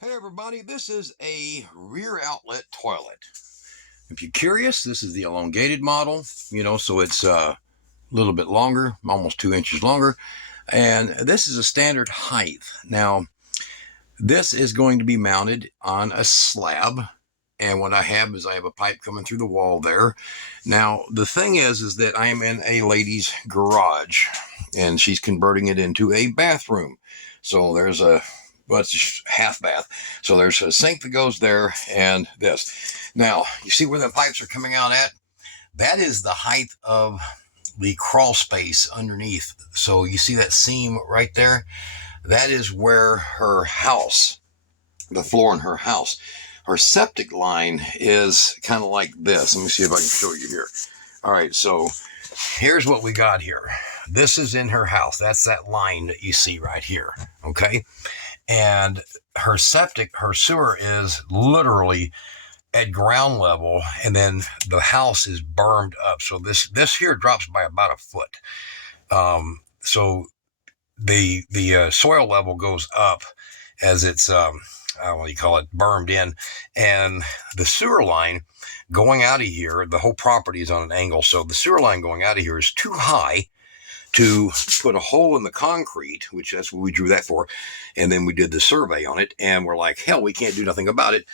Hey everybody, this is a rear outlet toilet. If you're curious, this is the elongated model, so it's a little bit longer, almost 2 inches longer. And this is a standard height. Now, this is going to be mounted on a slab. And what I have is I have a pipe coming through the wall there. Now, the thing is that I am in a lady's garage and she's converting it into a bathroom. So there's it's a half bath. So there's a sink that goes there and this. Now, you see where the pipes are coming out at? That is the height of the crawl space underneath. So you see that seam right there? That is where her house, the floor in her house, her septic line is kind of like this. Let me see if I can show you here. All right, so here's what we got here. This is in her house. That's that line that you see right here, okay? And her sewer is literally at ground level, and then the house is bermed up. So this here drops by about a foot. So the soil level goes up as it's what do you call it, bermed in, and the sewer line going out of here, the whole property is on an angle, so the sewer line going out of here is too high to put a hole in the concrete, which that's what we drew that for, and then we did the survey on it, and we're like, hell, we can't do nothing about it.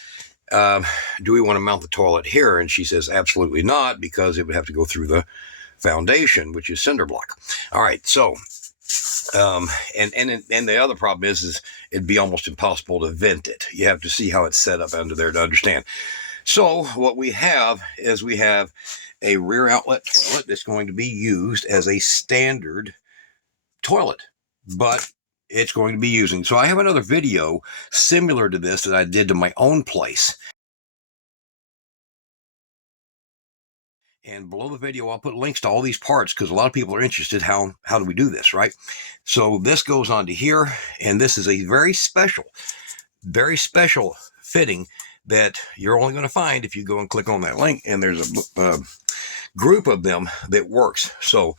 Do we want to mount the toilet here? And she says, absolutely not, because it would have to go through the foundation, which is cinder block. All right, so and the other problem is it'd be almost impossible to vent it. You have to see how it's set up under there to understand. So what we have is we have a rear outlet toilet that's going to be used as a standard toilet, but it's going to be using. So I have another video similar to this that I did to my own place. And below the video, I'll put links to all these parts because a lot of people are interested. How do we do this, right? So this goes on to here, and this is a very special fitting that you're only going to find if you go and click on that link, and there's a group of them that works. So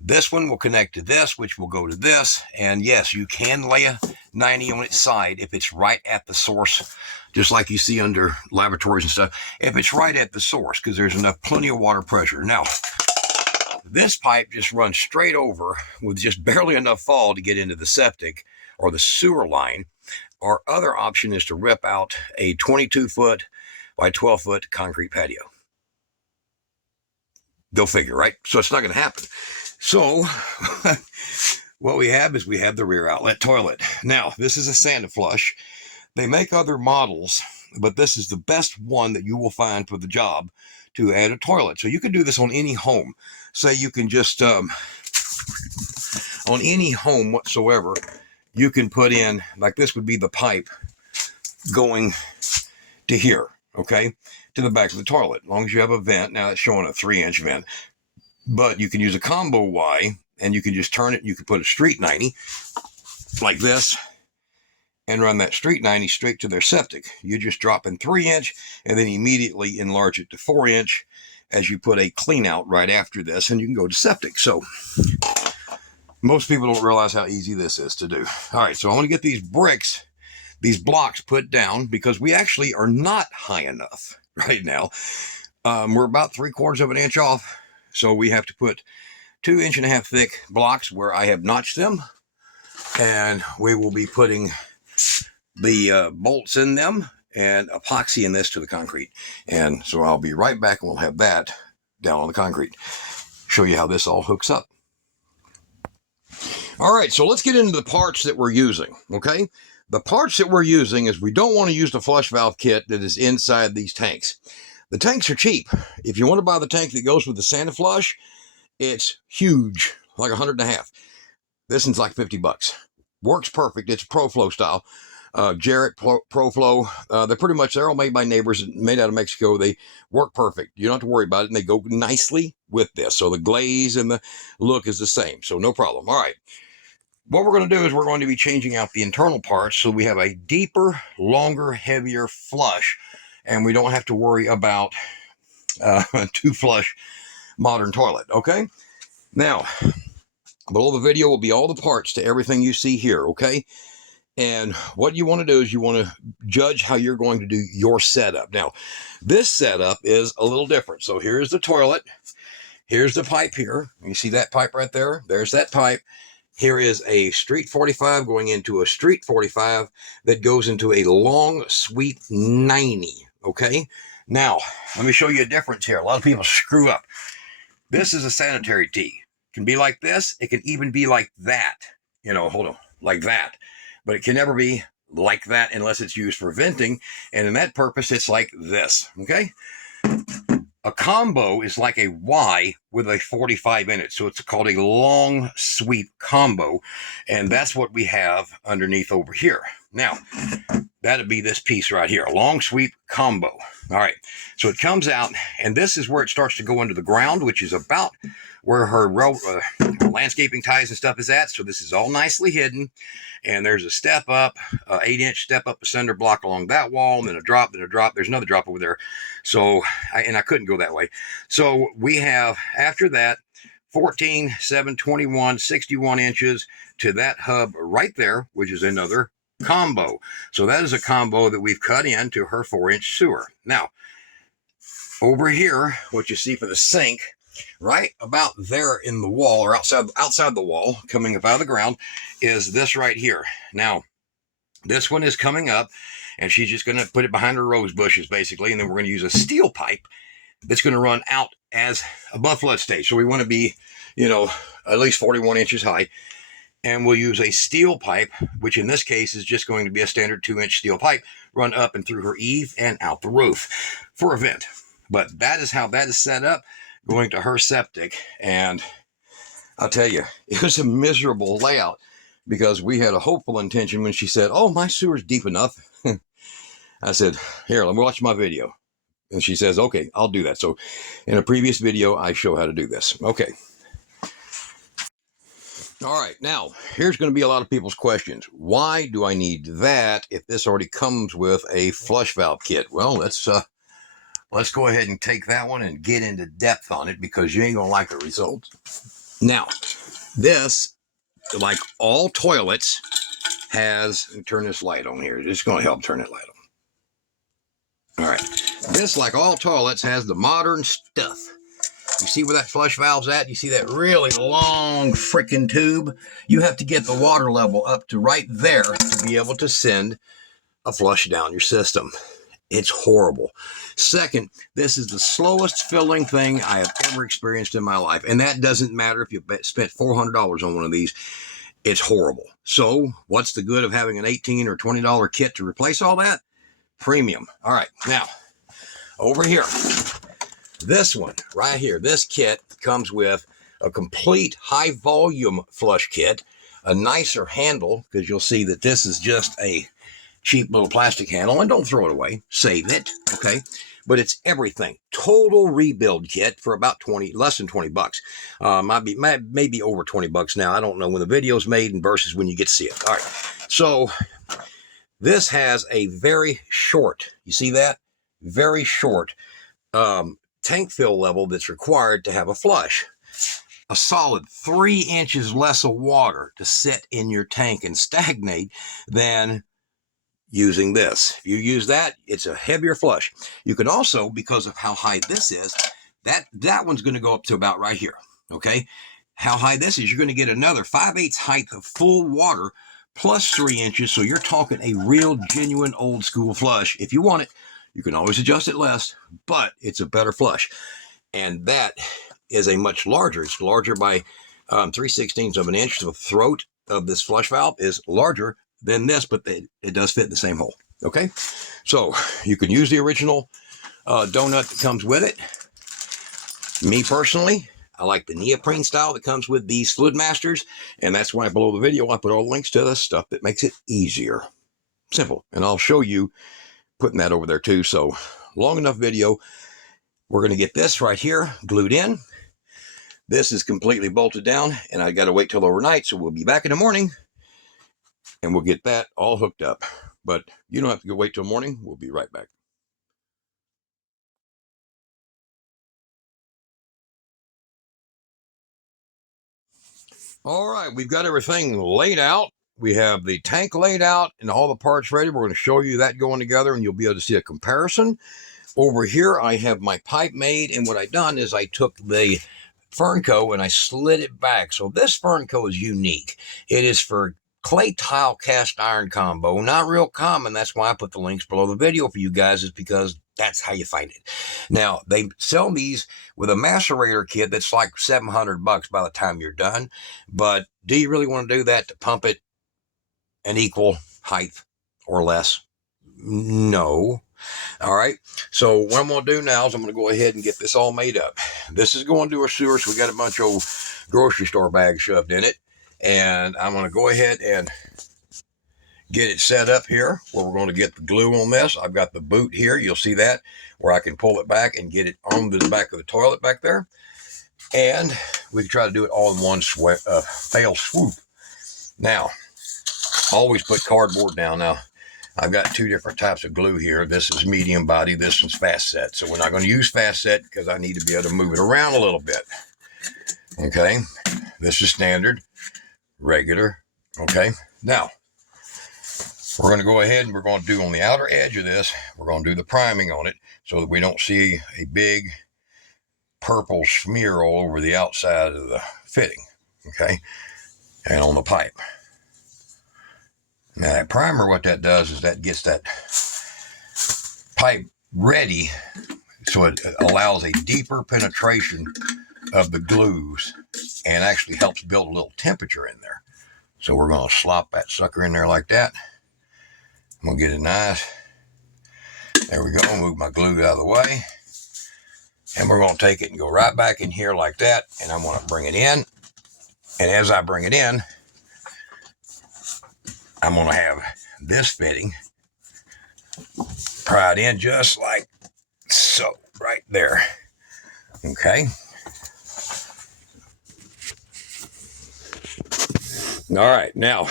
this one will connect to this, which will go to this, and yes, you can lay a 90 on its side if it's right at the source, just like you see under laboratories and stuff, if it's right at the source, because there's plenty of water pressure. Now, this pipe just runs straight over with just barely enough fall to get into the septic or the sewer line. Our other option is to rip out a 22-foot by 12-foot concrete patio. Go figure, right? So it's not going to happen. So what we have is we have the rear outlet toilet. Now, this is a Santa flush. They make other models, but this is the best one that you will find for the job to add a toilet. So you can do this on any home. Say you can just, on any home whatsoever, you can put in, like this would be the pipe going to here, okay, to the back of the toilet, as long as you have a vent. Now it's showing a 3-inch vent, but you can use a combo Y, and you can just turn it. You can put a street 90 like this and run that street 90 straight to their septic. You just drop in 3-inch and then immediately enlarge it to 4-inch as you put a clean out right after this, and you can go to septic. So most people don't realize how easy this is to do. All right, so I want to get these blocks put down because we actually are not high enough right now. We're about 3/4 of an inch off. So we have to put 2.5 inch thick blocks where I have notched them, and we will be putting the bolts in them and epoxy in this to the concrete. And so I'll be right back, and we'll have that down on the concrete. Show you how this all hooks up. All right, so let's get into the parts that we're using, okay? The parts that we're using is we don't want to use the flush valve kit that is inside these tanks. The tanks are cheap. If you want to buy the tank that goes with the Santa flush, it's huge, like $100.50. This one's like $50. Works perfect. It's ProFlow style. Jarrett, ProFlow, they're all made by neighbors, made out of Mexico. They work perfect. You don't have to worry about it, and they go nicely with this. So the glaze and the look is the same, so no problem. All right. What we're going to do is we're going to be changing out the internal parts so we have a deeper, longer, heavier flush, and we don't have to worry about two flush modern toilet, okay? Now, below the video will be all the parts to everything you see here, okay? And what you want to do is you want to judge how you're going to do your setup. Now, this setup is a little different. So here's the toilet. Here's the pipe here. You see that pipe right there? There's that pipe. Here is a street 45 going into a street 45 that goes into a long sweep 90. Okay. Now, let me show you a difference here. A lot of people screw up. This is a sanitary tee. It can be like this. It can even be like that. You know, hold on, like that. But it can never be like that unless it's used for venting. And in that purpose, it's like this. Okay. A combo is like a Y with a 45 in it. So it's called a long sweep combo. And that's what we have underneath over here. Now, that'd be this piece right here, a long sweep combo. All right. So it comes out, and this is where it starts to go into the ground, which is about where her landscaping ties and stuff is at. So this is all nicely hidden. And there's a step up, 8-inch step up a cinder block along that wall, and then a drop, then a drop. There's another drop over there. So, I couldn't go that way. So we have, after that, 14, 7, 21, 61 inches to that hub right there, which is another combo. So that is a combo that we've cut into her 4-inch sewer. Now, over here, what you see for the sink, right about there in the wall, or outside the wall, coming up out of the ground, is this right here. Now, this one is coming up, and she's just going to put it behind her rose bushes, basically, and then we're going to use a steel pipe that's going to run out as above flood stage. So we want to be, at least 41 inches high. And we'll use a steel pipe, which in this case is just going to be a standard 2-inch steel pipe, run up and through her eave and out the roof for a vent. But that is how that is set up, going to her septic. And I'll tell you, it was a miserable layout because we had a hopeful intention when she said, "Oh, my sewer's deep enough." I said, "Here, let me watch my video." And she says, "Okay, I'll do that." So in a previous video, I show how to do this. Okay. All right, now here's going to be a lot of people's questions. Why do I need that if this already comes with a flush valve kit? Well, let's go ahead and take that one and get into depth on it because you ain't going to like the results. Now, this, like all toilets, has, turn this light on here. It's going to help turn that light on. All right, this, like all toilets, has the modern stuff. You see where that flush valve's at? You see that really long freaking tube? You have to get the water level up to right there to be able to send a flush down your system. It's horrible. Second, this is the slowest filling thing I have ever experienced in my life. And that doesn't matter if you spent $400 on one of these. It's horrible. So what's the good of having an $18 or $20 kit to replace all that? Premium. All right. Now, over here. This one right here, this kit comes with a complete high volume flush kit, a nicer handle, because you'll see that this is just a cheap little plastic handle, and don't throw it away, save it, okay? But it's everything. Total rebuild kit for about less than 20 bucks. Maybe over 20 bucks now. I don't know when the video's made and versus when you get to see it. All right, so this has a very short, you see that? Very short, tank fill level that's required to have a flush. A solid 3 inches less of water to sit in your tank and stagnate than using this. If you use that, it's a heavier flush. You can also, because of how high this is, that one's going to go up to about right here. Okay, how high this is, you're going to get another 5/8 height of full water plus 3 inches. So you're talking a real genuine old school flush. If you want it, you can always adjust it less, but it's a better flush. And that is a much larger, it's larger by 3/16 of an inch. So the throat of this flush valve is larger than this, but it does fit in the same hole. Okay. So you can use the original donut that comes with it. Me personally, I like the neoprene style that comes with these Fluid Masters. And that's why below the video, I put all the links to the stuff that makes it easier. Simple. And I'll show you putting that over there too. So long enough video. We're going to get this right here glued in. This is completely bolted down, and I got to wait till overnight. So we'll be back in the morning and we'll get that all hooked up. But you don't have to go wait till morning. We'll be right back. All right, we've got everything laid out we have the tank laid out and all the parts ready. We're going to show you that going together, and you'll be able to see a comparison. Over here, I have my pipe made, and what I done is I took the Fernco and I slid it back. So this Fernco is unique. It is for clay tile cast iron combo. Not real common. That's why I put the links below the video for you guys, is because that's how you find it. Now, they sell these with a macerator kit that's like $700 by the time you're done. But do you really want to do that to pump it an equal height or less? No. All right. So what I'm going to do now is I'm going to go ahead and get this all made up. This is going to a sewer, so we got a bunch of grocery store bags shoved in it. And I'm going to go ahead and get it set up here where we're going to get the glue on this. I've got the boot here. You'll see that, where I can pull it back and get it onto the back of the toilet back there. And we can try to do it all in one fell swoop. Now, always put cardboard down. Now, I've got two different types of glue here. This is medium body. This one's fast set. So we're not going to use fast set because I need to be able to move it around a little bit. Okay. This is standard, regular. Okay. Now, we're going to go ahead and we're going to do on the outer edge of this, we're going to do the priming on it so that we don't see a big purple smear all over the outside of the fitting. Okay. And on the pipe. Now that primer, what that does is that gets that pipe ready, so it allows a deeper penetration of the glues and actually helps build a little temperature in there. So we're going to slop that sucker in there like that. I'm going to get it nice. There we go. Move my glue out of the way. And we're going to take it and go right back in here like that. And I'm going to bring it in. And as I bring it in, I'm going to have this fitting pried in just like so, right there. Okay. All right. Now,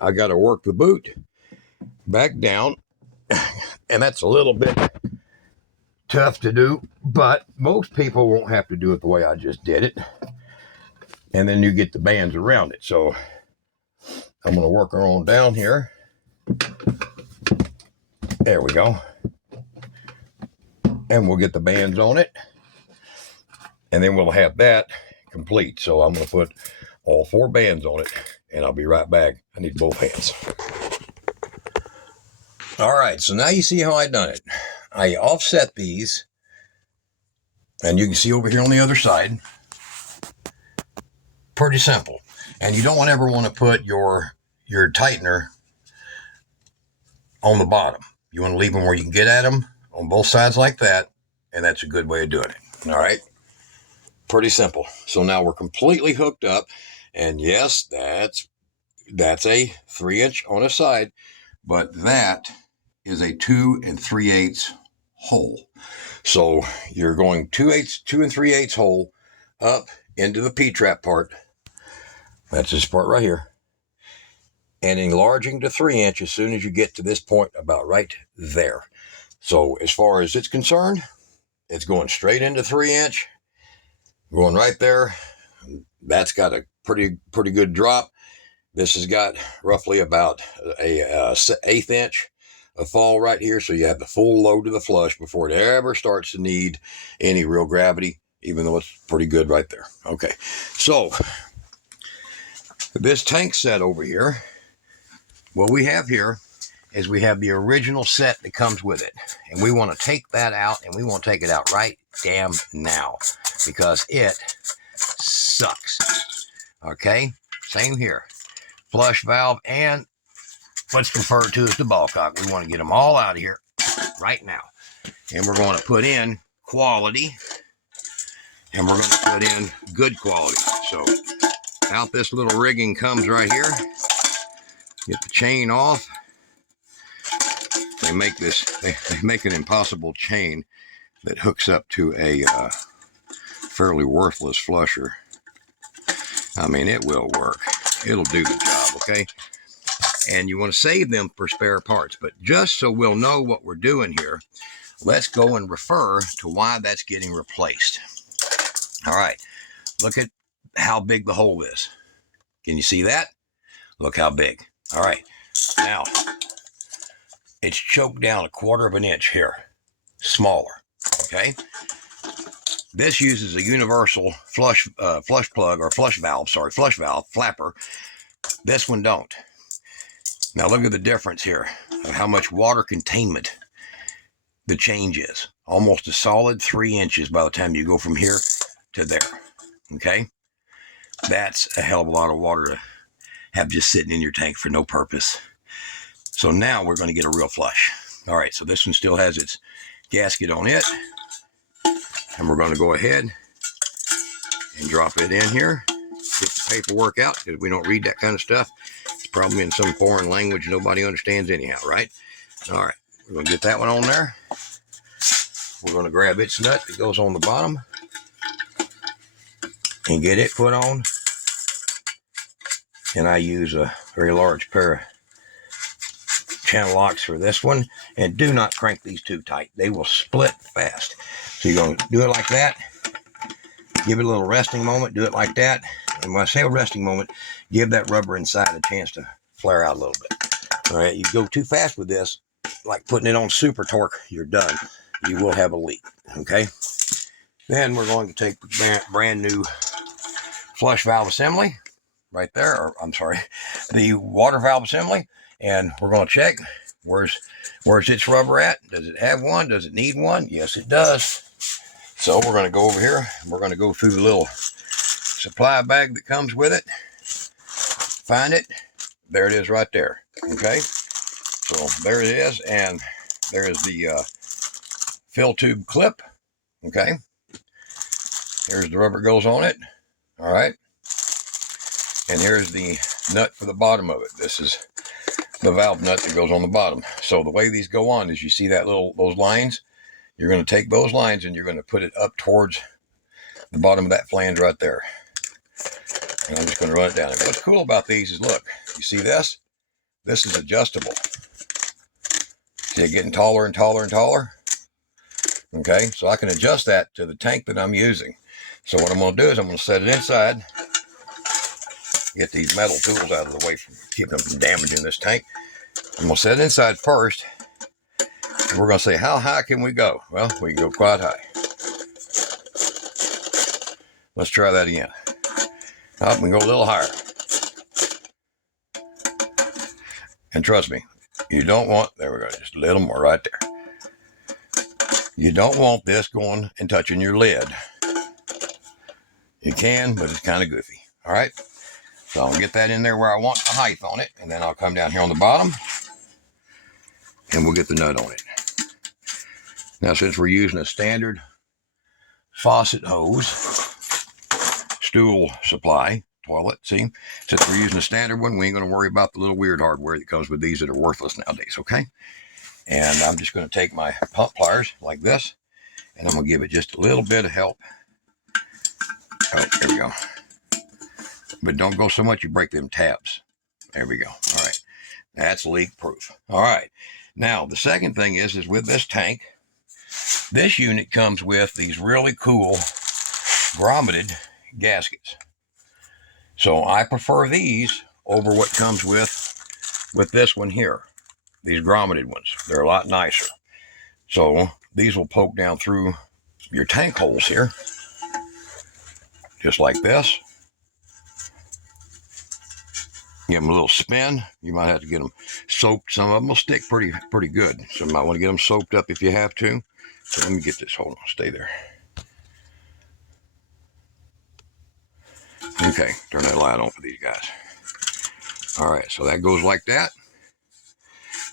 I got to work the boot back down. And that's a little bit tough to do, but most people won't have to do it the way I just did it. And then you get the bands around it. So I'm going to work her on down here. There we go. And we'll get the bands on it. And then we'll have that complete. So I'm going to put all 4 bands on it. And I'll be right back. I need both hands. All right. So now you see how I done it. I offset these. And you can see over here on the other side. Pretty simple. And you don't ever want to put your tightener on the bottom. You want to leave them where you can get at them on both sides like that, and that's a good way of doing it. All right, pretty simple. So now we're completely hooked up, and yes, that's a 3-inch on a side, but that is a 2 3/8 hole. So you're going 2 3/8 hole up into the P-trap part. That's this part right here. And enlarging to 3 inch as soon as you get to this point about right there. So as far as it's concerned, it's going straight into 3 inch, going right there. That's got a pretty good drop. This has got roughly about a 1/8 inch of fall right here. So you have the full load of the flush before it ever starts to need any real gravity, even though it's pretty good right there. Okay. So this tank set over here, what we have here is we have the original set that comes with it. And we want to take that out, and we want to take it out right damn now because it sucks. Okay, same here. Flush valve and what's referred to as the ball cock. We want to get them all out of here right now. And we're going to put in quality, and we're going to put in good quality. So out this little rigging comes right here. Get the chain off. They make this, they make an impossible chain that hooks up to a fairly worthless flusher. I mean, it will work. It'll do the job, okay? And you want to save them for spare parts. But just so we'll know what we're doing here, let's go and refer to why that's getting replaced. All right. Look at how big the hole is. Can you see that? Look how big. All right, now it's choked down 1/4 of an inch here, smaller. Okay, this uses a universal flush plug or flush valve flapper. This one don't. Now look at the difference here of how much water containment the change is. Almost a solid 3 inches by the time you go from here to there. Okay, that's a hell of a lot of water to have just sitting in your tank for no purpose. So now we're going to get a real flush. All right, so this one still has its gasket on it, and we're going to go ahead and drop it in here. Get the paperwork out, because we don't read that kind of stuff. It's probably in some foreign language nobody understands anyhow, right? All right, we're going to get that one on there. We're going to grab its nut that goes on the bottom and get it put on. And I use a very large pair of channel locks for this one. And do not crank these too tight. They will split fast. So you're going to do it like that. Give it a little resting moment. Do it like that. And when I say a resting moment, give that rubber inside a chance to flare out a little bit. All right, you go too fast with this, like putting it on super torque, you're done. You will have a leak, okay? Then we're going to take brand new flush valve assembly right there, or I'm sorry, the water valve assembly, and we're going to check where's its rubber at. Does it have one? Does it need one? Yes, it does. So we're going to go over here, and we're going to go through the little supply bag that comes with it. Find it. There it is right there. Okay. So there it is. And there is the fill tube clip. Okay. Here's the rubber goes on it. All right. And here's the nut for the bottom of it. This is the valve nut that goes on the bottom. So the way these go on is, you see that those lines? You're going to take those lines and you're going to put it up towards the bottom of that flange right there. And I'm just going to run it down. And what's cool about these is, look, you see this? This is adjustable. See it getting taller and taller and taller? Okay, so I can adjust that to the tank that I'm using. So what I'm going to do is I'm going to set it inside. Get these metal tools out of the way from keeping them from damaging this tank. I'm going to set it inside first. And we're going to say, how high can we go? Well, we can go quite high. Let's try that again. Oh, we can go a little higher. And trust me, you don't want, there we go, just a little more right there. You don't want this going and touching your lid. You can, but it's kind of goofy. All right. So I'll get that in there where I want the height on it. And then I'll come down here on the bottom and we'll get the nut on it. Now, since we're using a standard faucet hose, stool supply, toilet, see? Since we're using a standard one, we ain't going to worry about the little weird hardware that comes with these that are worthless nowadays, okay? And I'm just going to take my pump pliers like this, and I'm going to give it just a little bit of help. Oh, there we go. But don't go so much you break them tabs. There we go. All right. That's leak proof. All right. Now, the second thing is with this tank, this unit comes with these really cool grommeted gaskets. So I prefer these over what comes with this one here. These grommeted ones. They're a lot nicer. So these will poke down through your tank holes here. Just like this. Give them a little spin. You might have to get them soaked. Some of them will stick pretty good. So you might want to get them soaked up if you have to. So let me get this. Hold on. Stay there. Okay. Turn that light on for these guys. All right. So that goes like that.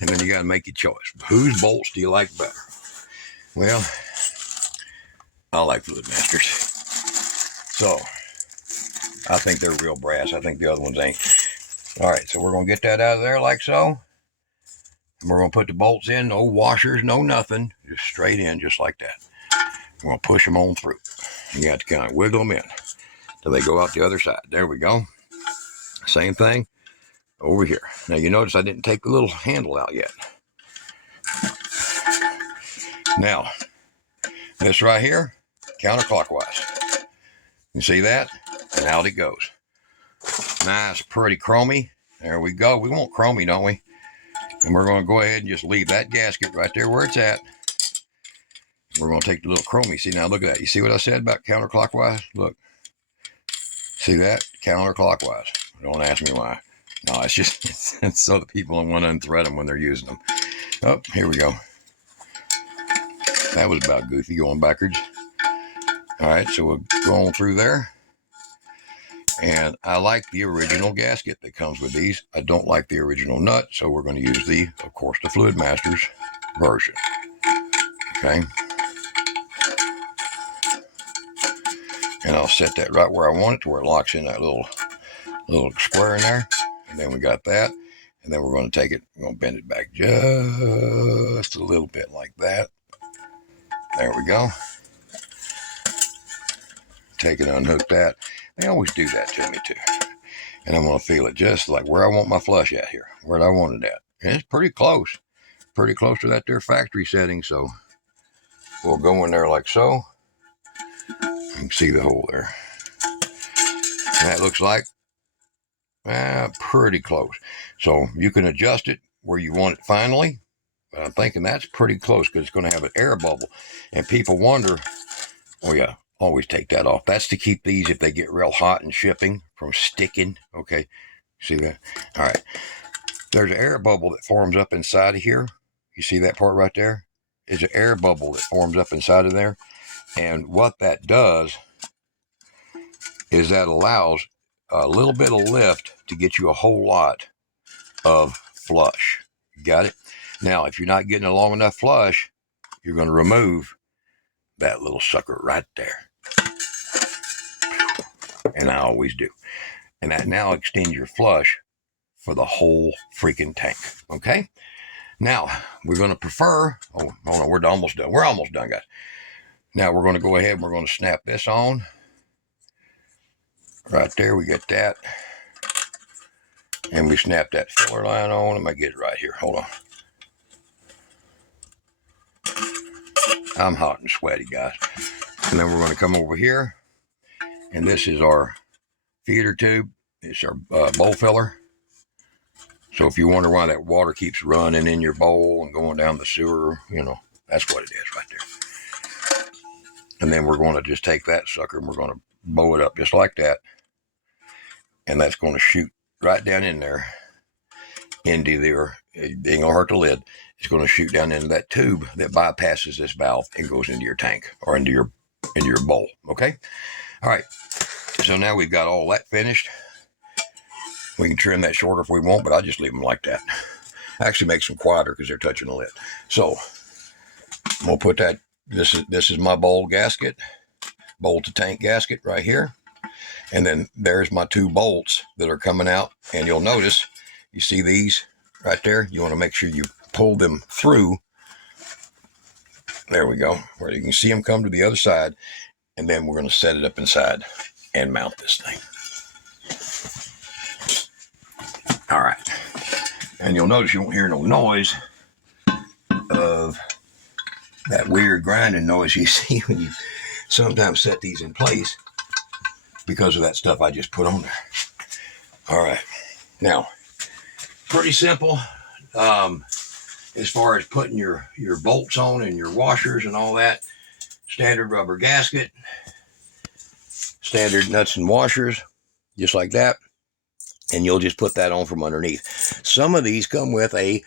And then you got to make your choice. Whose bolts do you like better? Well, I like Fluidmasters. So I think they're real brass. I think the other ones ain't. All right, so we're going to get that out of there like so. And we're going to put the bolts in. No washers, no nothing. Just straight in, just like that. We're going to push them on through. You got to kind of wiggle them in till they go out the other side. There we go. Same thing over here. Now, you notice I didn't take the little handle out yet. Now, this right here, counterclockwise. You see that? And out it goes. Nice, pretty chromy. There we go. We want chromey, don't we? And we're going to go ahead and just leave that gasket right there where it's at. We're going to take the little chromey. See, now look at that. You see what I said about counterclockwise? Look. See that? Counterclockwise. Don't ask me why. No, it's just it's so that people don't want to unthread them when they're using them. Oh, here we go. That was about goofy going backwards. All right, so we'll go on through there. And I like the original gasket that comes with these. I don't like the original nut, so we're going to use of course, the Fluid Masters version. Okay. And I'll set that right where I want it to where it locks in that little square in there. And then we got that. And then we're going to take it, we're going to bend it back just a little bit like that. There we go. Take it, unhook that. They always do that to me too. And I'm going to feel it just like where I want my flush at here, where I want it at. And it's pretty close to that there factory setting. So we'll go in there like so. You can see the hole there. And that looks like pretty close. So you can adjust it where you want it finally. But I'm thinking that's pretty close because it's going to have an air bubble. And people wonder, oh yeah, always take that off. That's to keep these, if they get real hot in shipping, from sticking. Okay, see that? All right. There's an air bubble that forms up inside of here. You see that part right there? It's an air bubble that forms up inside of there. And what that does is that allows a little bit of lift to get you a whole lot of flush. You got it? Now, if you're not getting a long enough flush, you're going to remove that little sucker right there. And I always do. And that now extends your flush for the whole freaking tank. Okay? Now, we're going to prefer, oh, hold on, we're almost done. We're almost done, guys. Now, we're going to go ahead and we're going to snap this on. Right there, we get that. And we snap that filler line on. I'm going to get it right here. Hold on. I'm hot and sweaty, guys. And then we're going to come over here. And this is our feeder tube. It's our bowl filler. So if you wonder why that water keeps running in your bowl and going down the sewer, you know, that's what it is right there. And then we're going to just take that sucker and we're going to bow it up just like that. And that's going to shoot right down in there into there. It ain't going to hurt the lid. It's going to shoot down into that tube that bypasses this valve and goes into your tank or into your bowl. Okay? All right. So now we've got all that finished. We can trim that shorter if we want, but I'll just leave them like that. Actually makes them quieter because they're touching the lid. So we'll put that, this is my bowl gasket, bowl to tank gasket right here. And then there's my two bolts that are coming out. And you'll notice, you see these right there? You want to make sure you pull them through. There we go, where you can see them come to the other side. And then we're going to set it up inside and mount this thing. All right. And you'll notice you won't hear no noise of that weird grinding noise you see when you sometimes set these in place because of that stuff I just put on there. All right. Now, pretty simple as far as putting your bolts on and your washers and all that. Standard rubber gasket, standard nuts and washers, just like that. And you'll just put that on from underneath. Some of these come with a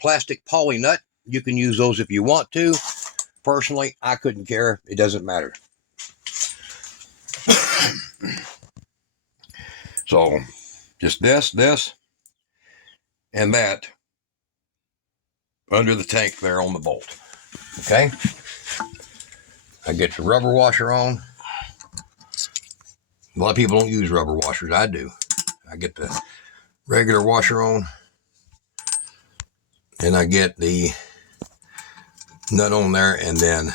plastic poly nut. You can use those if you want to. Personally, I couldn't care. It doesn't matter. So, just this, and that under the tank there on the bolt. Okay? I get the rubber washer on. A lot of people don't use rubber washers. I do. I get the regular washer on. And I get the nut on there. And then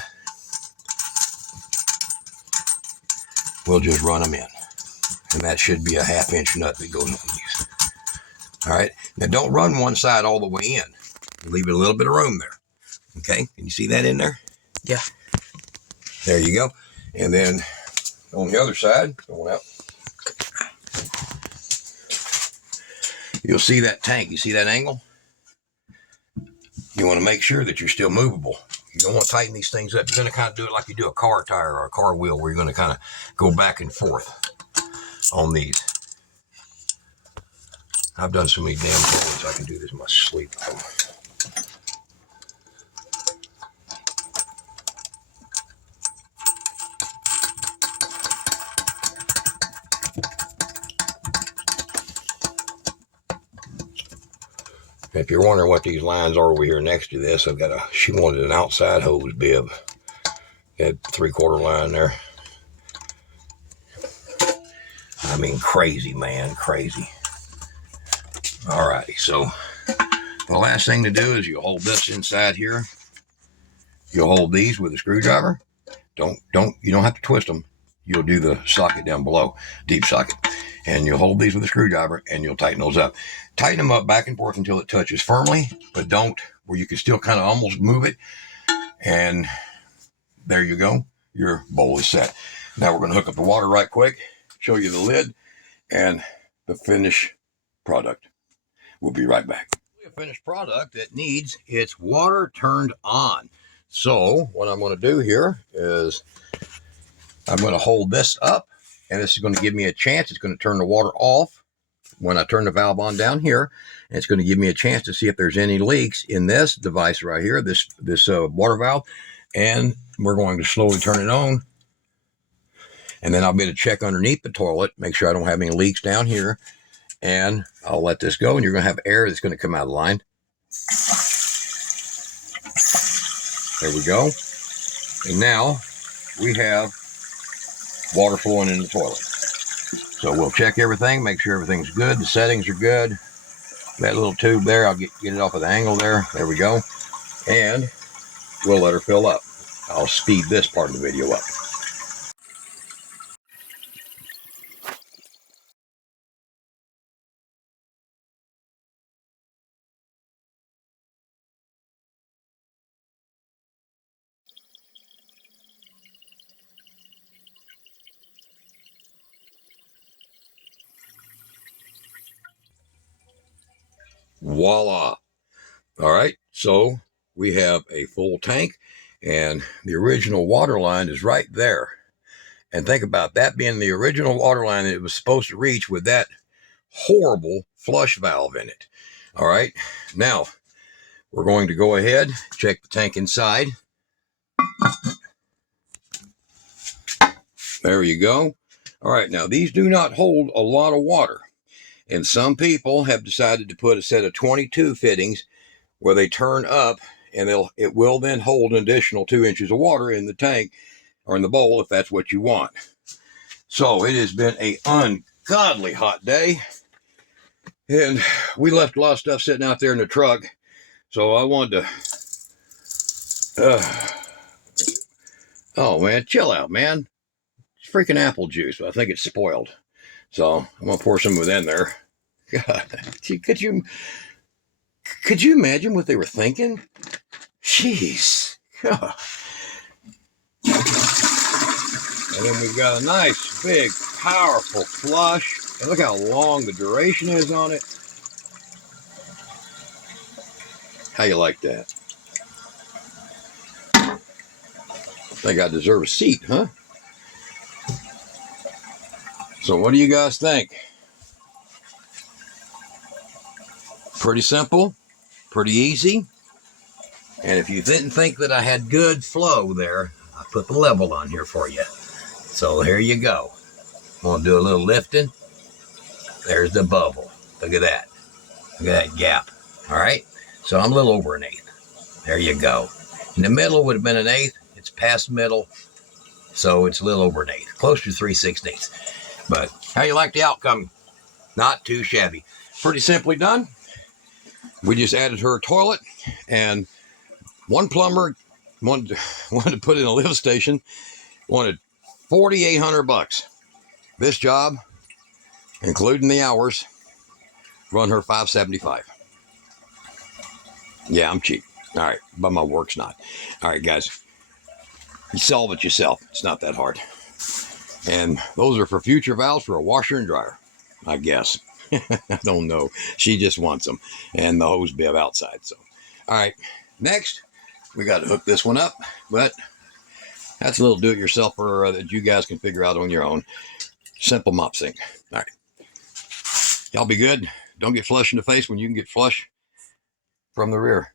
we'll just run them in. And that should be a 1/2 inch nut that goes on these. All right. Now don't run one side all the way in. Leave it a little bit of room there. Okay. Can you see that in there? Yeah. There you go. And then on the other side, going out. you'll see that tank. You see that angle? You want to make sure that you're still movable. You don't want to tighten these things up. You're going to kind of do it like you do a car tire or a car wheel, where you're going to kind of go back and forth on these. I've done so many damn toilets, I can do this in my sleep. If you're wondering what these lines are over here next to this, I've got she wanted an outside hose bib. That 3/4 line there. I mean, crazy, man, crazy. Alrighty, so the last thing to do is you hold this inside here. You'll hold these with a screwdriver. You don't have to twist them. You'll do the socket down below, deep socket. And you'll hold these with a screwdriver and you'll tighten those up. Tighten them up back and forth until it touches firmly, but don't where you can still kind of almost move it. And there you go. Your bowl is set. Now we're going to hook up the water right quick, show you the lid and the finished product. We'll be right back. A finished product that needs its water turned on. So what I'm going to do here is I'm going to hold this up, and this is going to give me a chance. It's going to turn the water off when I turn the valve on down here. And it's going to give me a chance to see if there's any leaks in this device right here, this water valve. And we're going to slowly turn it on. And then I'll be able to check underneath the toilet, make sure I don't have any leaks down here. And I'll let this go, and you're going to have air that's going to come out of the line. There we go. And now we have water flowing in the toilet. So we'll check everything, make sure everything's good. The settings are good. That little tube there, I'll get it off of the angle there. There we go. And we'll let her fill up. I'll speed this part of the video up. Voila. All right, so we have a full tank, and the original water line is right there. And think about that being the original water line that it was supposed to reach with that horrible flush valve in it. All right, now we're going to go ahead, check the tank inside. There you go. All right, now these do not hold a lot of water. And some people have decided to put a set of 22 fittings where they turn up, and it will then hold an additional 2 inches of water in the tank or in the bowl if that's what you want. So it has been an ungodly hot day, and we left a lot of stuff sitting out there in the truck. So I wanted to, oh man, chill out, man. It's freaking apple juice, but I think it's spoiled. So I'm going to pour some of it in there. God, could you imagine what they were thinking? Jeez. God. And then we've got a nice, big, powerful flush. And look how long the duration is on it. How you like that? I think I deserve a seat, huh? So what do you guys think? Pretty simple, pretty easy. And if you didn't think that I had good flow there, I put the level on here for you. So here you go. I'm going to do a little lifting. There's the bubble. Look at that. Look at that gap. All right. So I'm a little over 1/8. There you go. In the middle would have been 1/8. It's past middle. So it's a little over 1/8. Close to 3/16. But how you like the outcome? Not too shabby. Pretty simply done. We just added her a toilet, and one plumber wanted to put in a lift station, wanted $4,800. This job, including the hours, run her $575. Yeah, I'm cheap. All right, but my work's not. All right, guys, you solve it yourself. It's not that hard. And those are for future valves for a washer and dryer. I guess. I don't know. She just wants them, and the hose bib outside. So, all right. Next, we got to hook this one up, but that's a little do-it-yourselfer that you guys can figure out on your own. Simple mop sink. All right. Y'all be good. Don't get flush in the face when you can get flush from the rear.